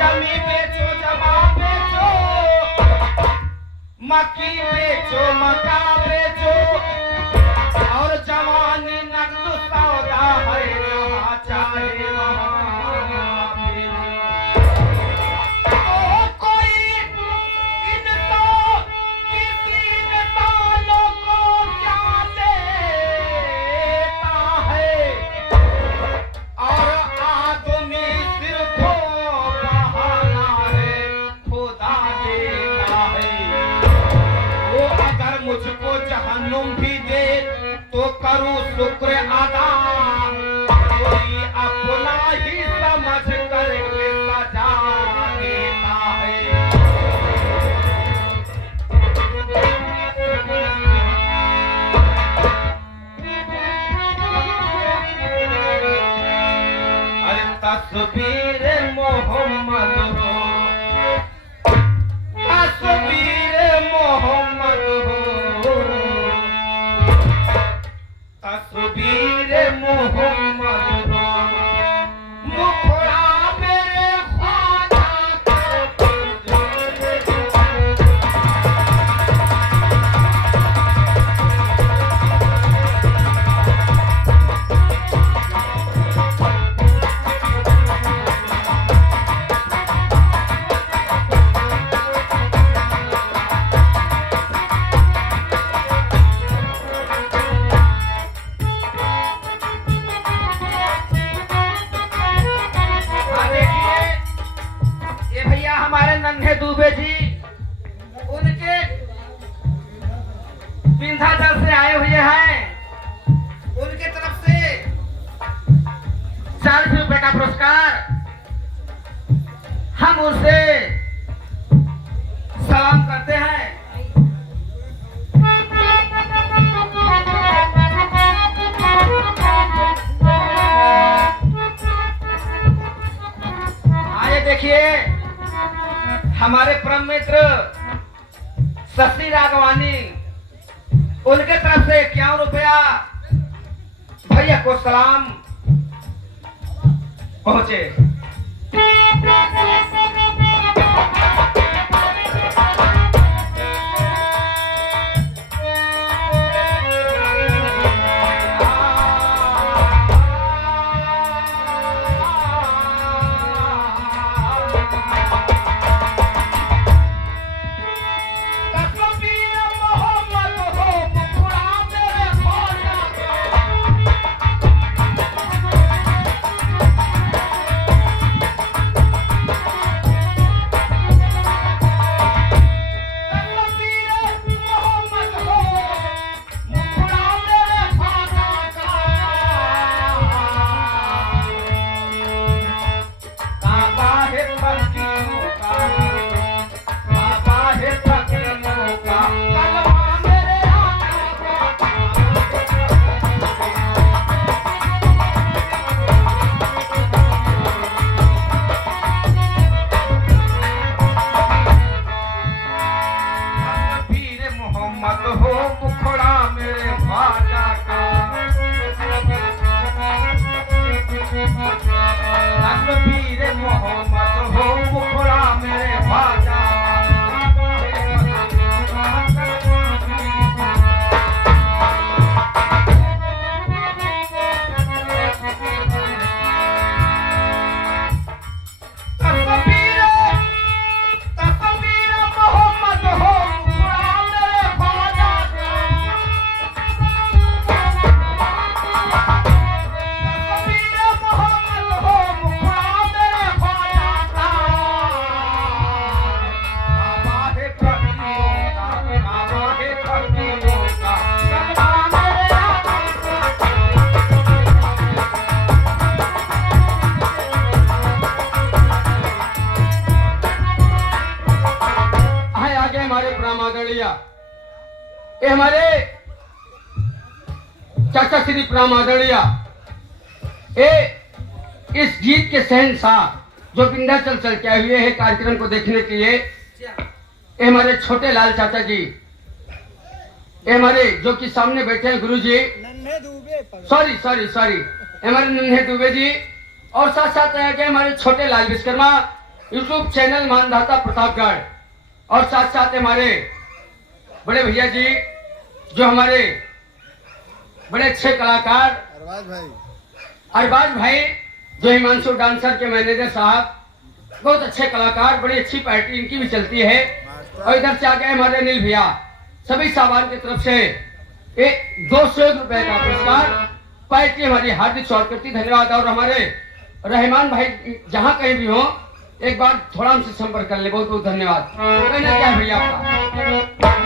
जमी बेचो जमा बेचो मक्की बेचो मक्का बेचो और जवानी नकद सौदा है यहाँ चाहे वहाँ तो कोई इंसान किसी इंसानों को क्या देता है और आदमी सिर्फ बहाना है खुदा देता है वो अगर मुझको जहन्नुम भी दे तो करूं शुक्र अदा कोई अपना ही समझ करके सजा देता है अरे तस्वीर मोहम्मद हो तस्वीर मोहम्मद हो तस्वीर मोहम्मद हो मुखड़ा मेरे ख्वाजा हमारे नन्हे दुबे जी उनके विंध्याचल से आए हुए हैं उनके तरफ से 40 रुपए का पुरस्कार हम उनसे सलाम करते हैं आइए देखिए हमारे परम मित्र शशि राघवानी उनके तरफ से 51 रुपया भैया को सलाम पहुंचे ये हमारे चाचा श्री प्राम आदरणीय ये इस गीत के शहंशाह जो विंध्याचल चल के आए हुए हैं कार्यक्रम को देखने के लिए ये हमारे छोटे लाल चाचा जी ये हमारे जो कि सामने बैठे हैं गुरु जी सॉरी सॉरी सॉरी हमारे नन्हे दुबे जी और साथ साथ रह गए हमारे छोटे लाल विश्वकर्मा यूट्यूब चैनल मानधाता प्रतापगढ़, और साथ साथ हमारे बड़े भैया जी जो हमारे बड़े अच्छे कलाकार अरबाज भाई जो हिमांशु डांसर के मैनेजर साहब, बहुत अच्छे कलाकार, बड़ी अच्छी पार्टी इनकी भी चलती है। और इधर से आगे हमारे अनिल भैया, सभी सामान की तरफ से एक 200 रुपए का पुरस्कार, पार्टी हमारी हार्दिक स्वागत करती, धन्यवाद। और हमारे रहमान भाई जहां कहीं भी हो, एक बार थोड़ा हमसे संपर्क कर ले, बहुत बहुत धन्यवाद। कहना क्या है भैया आपका?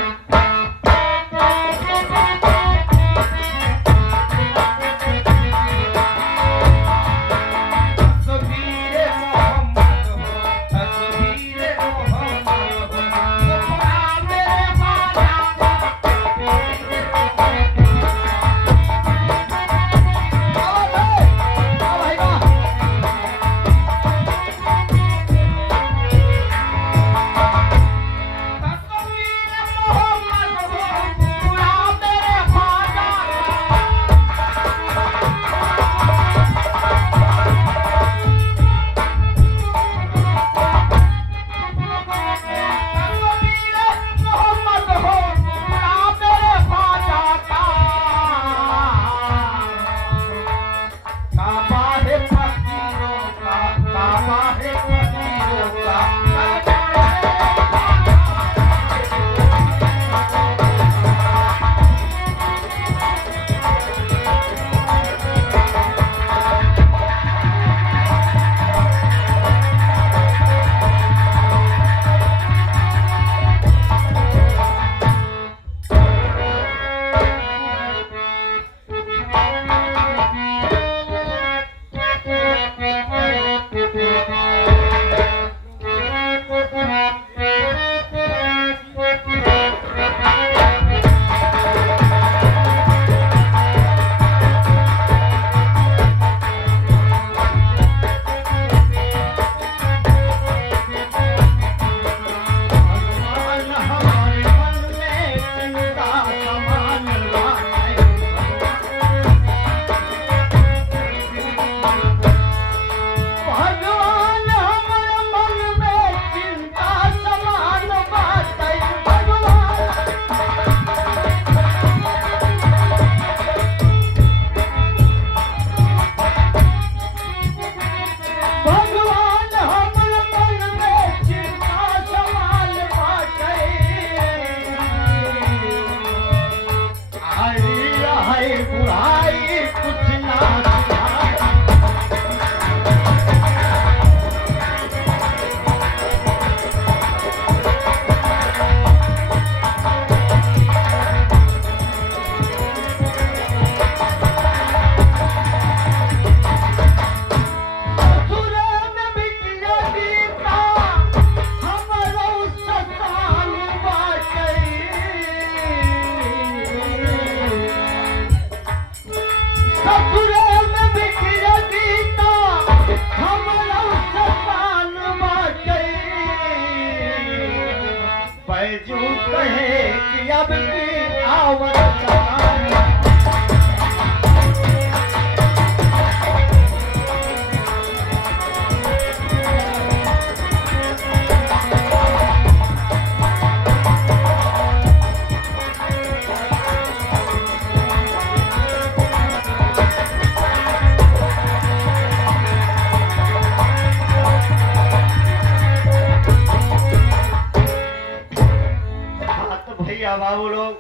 बाबू लोग,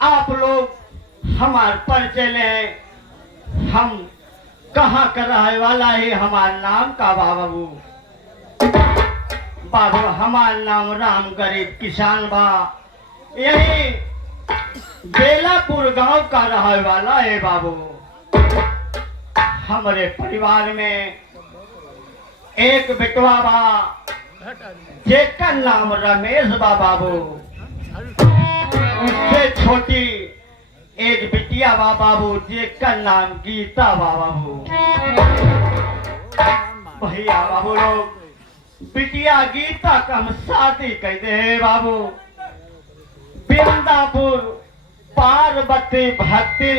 आप लोग हमार परिचय लें, हम कहाँ का रहे वाला है, हमार नाम का बाबू। बाबू हमार नाम राम गरीब किसान बा, यही बेलापुर गांव का रहे वाला है बाबू। हमारे परिवार में एक बेटवा बा जेकर नाम रमेश बा बाबू। उससे छोटी एक बिटिया बा बाबू जेकर नाम गीता बा बाबू। भैया बाबू लोग, बिटिया गीता का हम शादी कहते हैं बाबू बिंदापुर पार्वती भक्ति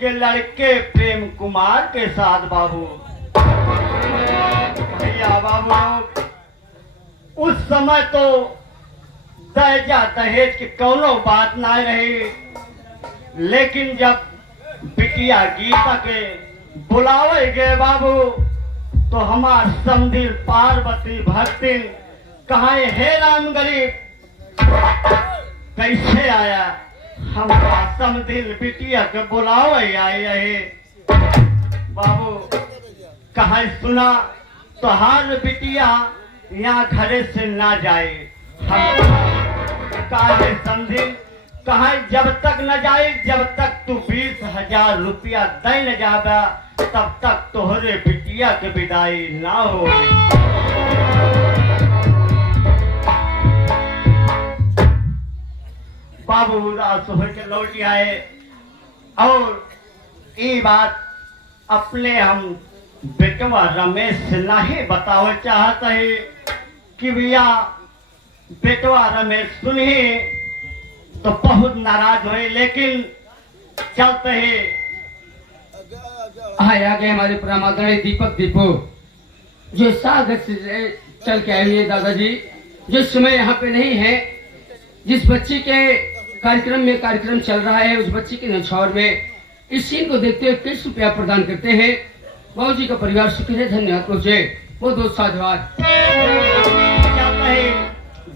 के लड़के प्रेम कुमार के साथ बाबू। भैया जा बाबू, उस समय तो दहेजा दहेज की कौनो बात ना रही, लेकिन जब बिटिया गीता के बुलावे गए बाबू, तो हमार समदिल पार्वती भक्तिन कहा हे राम गरीब कैसे आया, हमारा समदिल बिटिया के बुलावे आए है बाबू। कहा सुना तो हार बिटिया यहाँ घरे से ना जाए, हम काहे समझे, कहा जब तक न जाए, जब तक तू 20,000 रुपया दे न जाबा, तब तक तोहरे बिटिया के विदाई ना हो। बाबू उदास होकर के लौट आए और ये बात अपने हम बेटवा रमेश से नहीं बताओ चाहता है कि भैया बेटवा रमेश सुनिए तो बहुत नाराज हुए, लेकिन चलते हैं। आ गए हमारे परमादरणीय दीपक दीपू, जो सागर से चल के आए हुए दादाजी, जो इस समय यहाँ पे नहीं है। जिस बच्ची के कार्यक्रम चल रहा है, उस बच्ची के नछौर में इस सीन को देखते हुए 21 रुपया प्रदान करते हैं। बाबू जी का परिवार सुखी है, धन्यवाद पहुंचे, वो दोस्त साधवाद।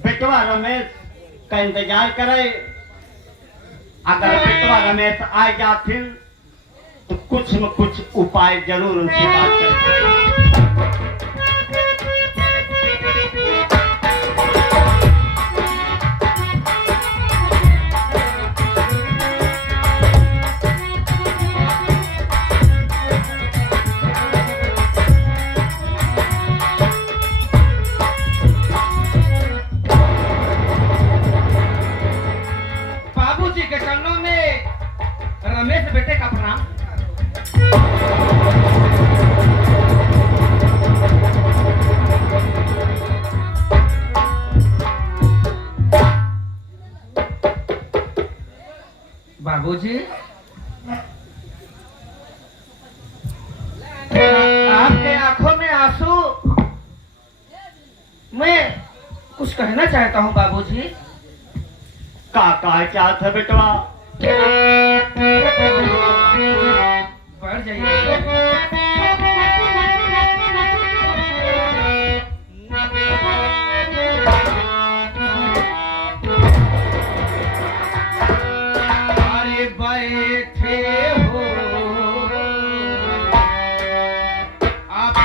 बेटवा रमेश का इंतजार करे, अगर बेटवा रमेश आ जाते तो कुछ न कुछ उपाय जरूर उनसे बात करें। बाबूजी के चरणों में रमेश बेटे का प्रणाम। बाबूजी, आपके आंखों में आंसू, मैं कुछ कहना चाहता हूँ बाबूजी। का चाहत है बेटवा? बढ़ जाइए। अरे बैठे हो आप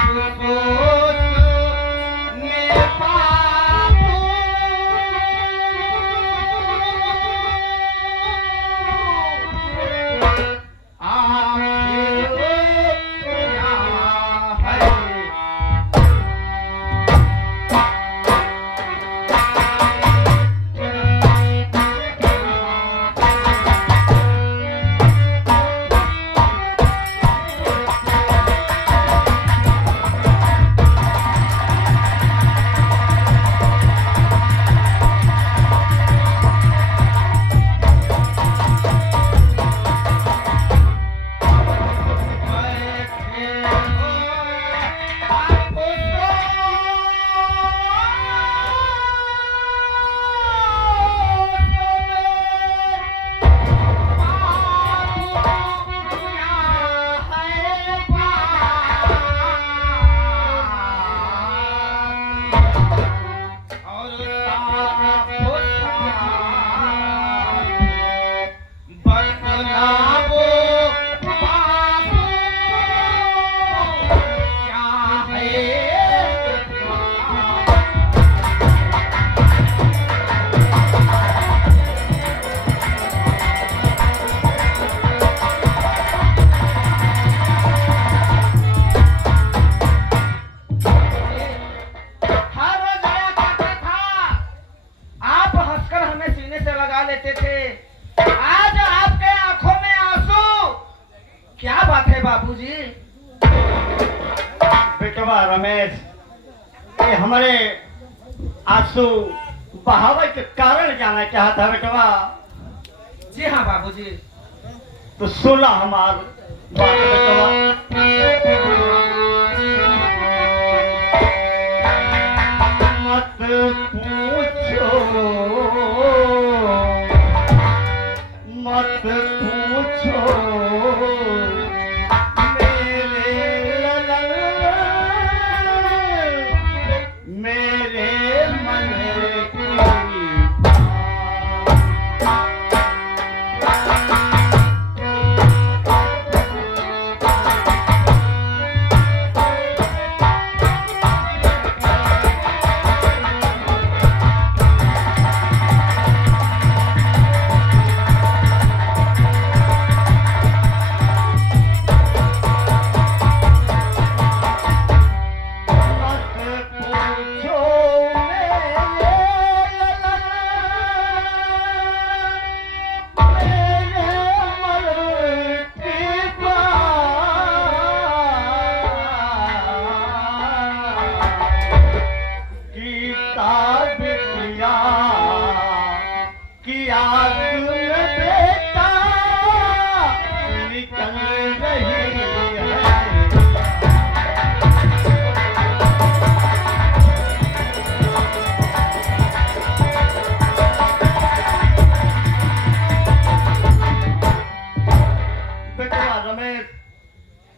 बाबूजी। बेटवा रमेश, ये हमारे आंसू बहावे के कारण जाना चाहता बेटवा। जी हाँ बाबूजी। तो सुना हमार बात बेटवा। पूछो, मत पूछो मेरे ललन, मेरे मन की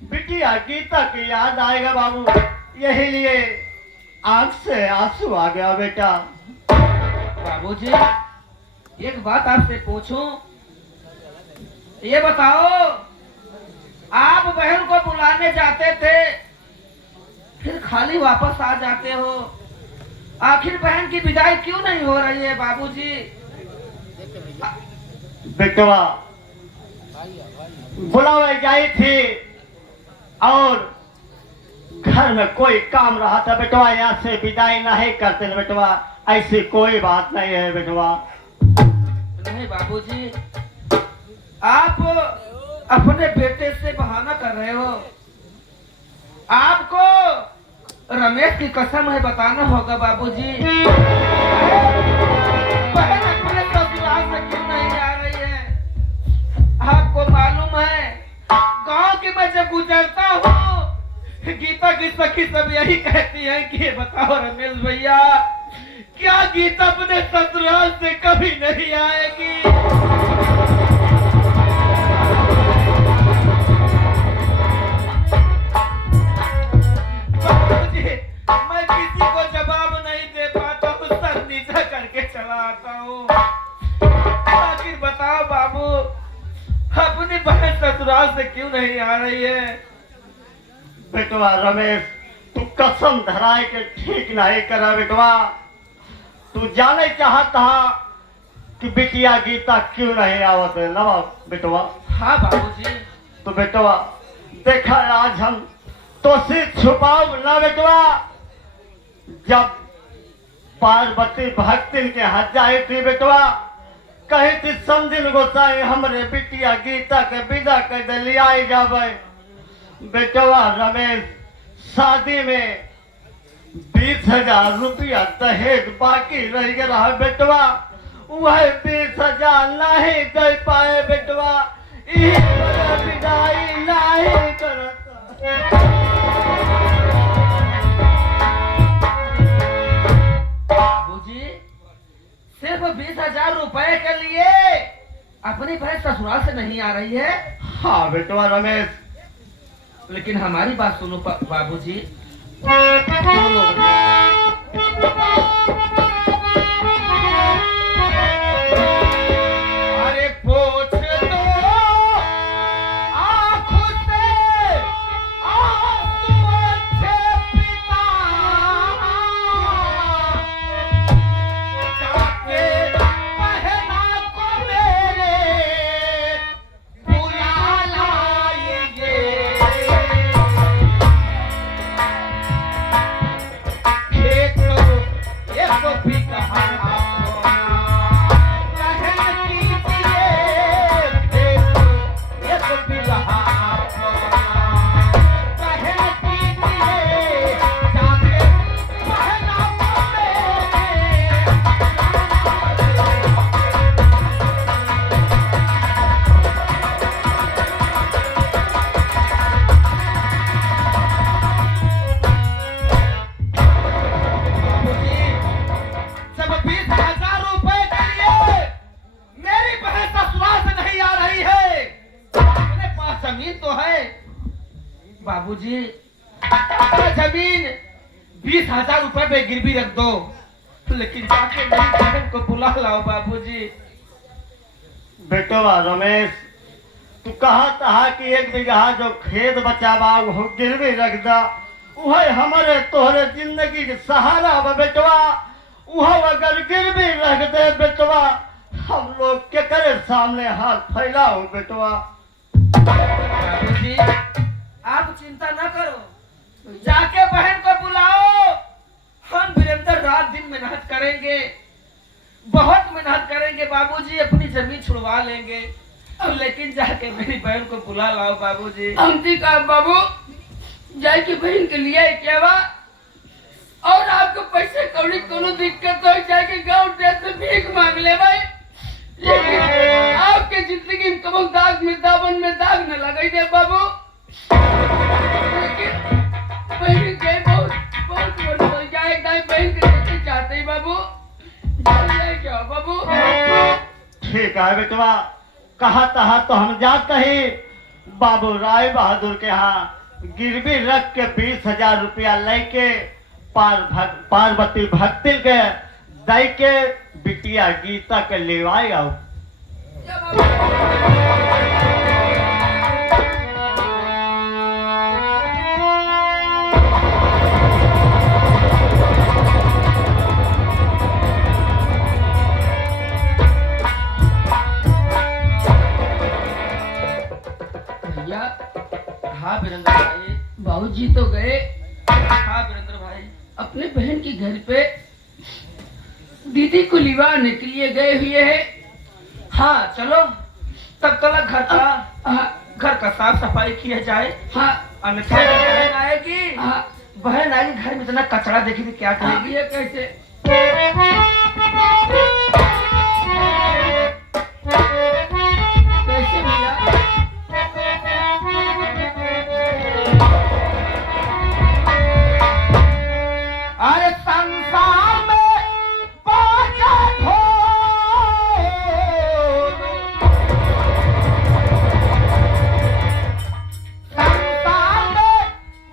बिटिया गीता की याद आएगा बाबू, यही लिए आंख से आंसू आ गया बेटा। बाबूजी, एक बात आपसे पूछूं, ये बताओ, आप बहन को बुलाने जाते थे फिर खाली वापस आ जाते हो, आखिर बहन की विदाई क्यों नहीं हो रही है बाबूजी? बेटवा बुलावे गई थी और घर में कोई काम रहा था बेटवा, यहाँ से विदाई नहीं करते ना बेटवा, ऐसी कोई बात नहीं है बेटवा। नहीं बाबूजी, आप अपने बेटे से बहाना कर रहे हो। आपको रमेश की कसम है बताना होगा बाबूजी। बहन अपने ससुराल से क्यों नहीं आ रही है? आपको मालूम है, गांव की मैं जब गुजरता हूँ, गीता की सखी सब यही कहती है कि ये बताओ रमेश भैया, क्या गीता अपने ससुराल से कभी नहीं आएगी? बाबूजी, मैं किसी को जवाब नहीं दे पाता हूँ, सर नीचा करके चला आता हूँ। आखिर बताओ बाबू, अपनी बहन ससुराल से क्यों नहीं आ रही है? बेटवा रमेश, तू कसम धराए के ठीक नहीं करा बेटवा। तू जाने चाहता कि बिटिया गीता क्यों नहीं आवत है ना बेटवा? हाँ बाबूजी। तो बेटवा देखा, आज हम तो से छुपाओ ना बेटवा। जब पार्वती भक्तिन के हाथ जाए थी बेटवा, कही थी समझिन गोसाई हमरे बिटिया गीता के विदा कर दे लिया जावे। बेटवा रमेश, शादी में 20,000 रुपया दहेज बाकी रह गया बेटवा, वह 20,000 नहीं दे पाए बेटवा, विदाई नहीं करता। बाबूजी, सिर्फ 20,000 रुपए के लिए अपनी बहन ससुराल से नहीं आ रही है? हाँ बेटवा रमेश, लेकिन हमारी बात सुनो बाबूजी। अरे पूछ दो आँखों से आंसू अच्छे पिता, जाके बहना को मेरे बुला लाइए। एक बीघा बाबूजी जमीन 20,000 रुपए पे गिरवी रख दो, लेकिन जाके मेरी बहन को बुला लाओ बाबूजी। बेटवा रमेश, तू कहा था कि 1 बीघा जो खेत बचावा वो गिरवी रख दा, वह हमारे तोहरे जिंदगी के सहारा बा बेटवा। वह अगर गिरवी रख दे बेटवा, हम लोग के करे सामने हाथ फैलाओ बेटवा। बाबूजी आप चिंता न करो, जाके बहन को बुलाओ। हम वीरेंद्र रात दिन मेहनत करेंगे, बहुत मेहनत करेंगे बाबूजी, अपनी जमीन छुड़वा लेंगे, लेकिन जाके मेरी बहन को बुला लाओ बाबूजी। हमती का बाबू जाके बहन के लिए क्या बा, और आपको पैसे कौड़ी कोनो दिक्कत हो जाके गाँव से भीख मांग ले भाई, लेकिन आपके जिंदगी में कबो दाग में दामन में दाग न लगाई दे बाबू। लेकिन बहन के बहुत बहुत बोल जाए बहन के देखते चाहते ही बाबू, क्या बाबू। ठीक है बेटवा, कहा था तो हम जाते ही बाबू राय बहादुर के यहाँ गिरवी रख के 20,000 रुपया लेके पार्वती भक्ति के दई के बिटिया गीता के लेवाए आओ। भैया हाँ वीरेंद्र भाई। बाबूजी तो गए हाँ वीरेंद्र भाई। अपने बहन के घर पे दीदी को लिवाने के लिए गए हुए हैं। हाँ चलो तब तक घर का साफ सफाई किया जाए। हाँ अन्यथा बहन आएगी, हाँ बहन आएगी घर में इतना कचरा देखेगी क्या करेगी। ये कैसे कैसे भैया। अरे संसार में बाजा ढोल, संसार में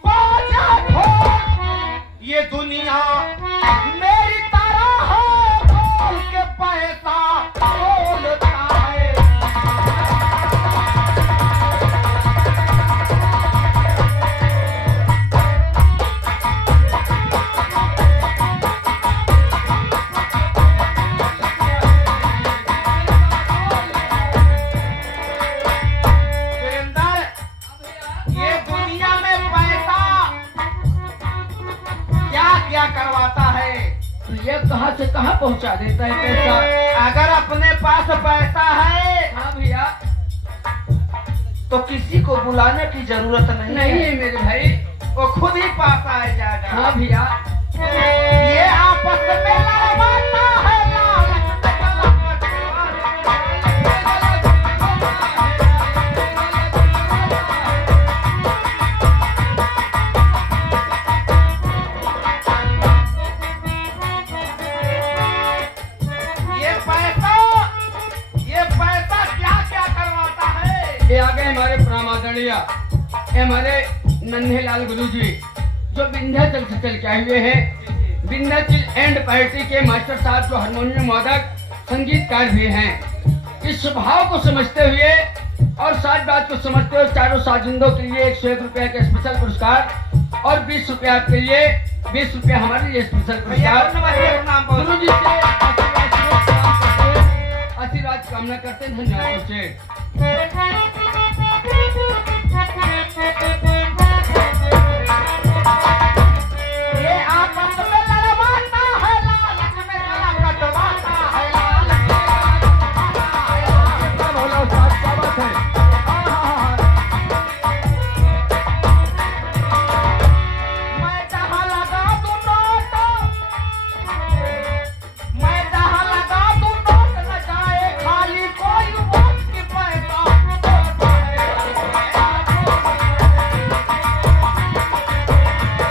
बाजा ढोल, ये दुनिया मेरी तरह है, ढोल के पैसा बोलता है। ये दुनिया में पैसा क्या क्या करवाता है। तो ये कहाँ से कहाँ पहुँचा देता है पैसा। अगर अपने पास पैसा है हाँ भैया तो किसी को बुलाने की जरूरत नहीं नहीं है मेरे भाई। वो खुद ही पास आ जाएगा। हाँ भैया ये आपस में लड़वाता है, लालच में ये पैसा क्या क्या करवाता है। ये आ गए हमारे प्रामादरणीय हमारे नन्हे लाल गुरु जी, जो विंध्याचल से चल के आए हुए हैं। विंध्याचल एंड पार्टी के मास्टर साहब, जो हारमोनियम वादक संगीतकार भी हैं। इस स्वभाव को समझते हुए और साथ बात को समझते हुए चारों साजिंदों के लिए 101 रुपया का स्पेशल पुरस्कार और 20 रुपया आपके लिए, 20 रुपया हमारे लिए स्पेशल पुरस्कार। गुरु जी से आशीर्वाद कामना करते हैं। धन्यवाद।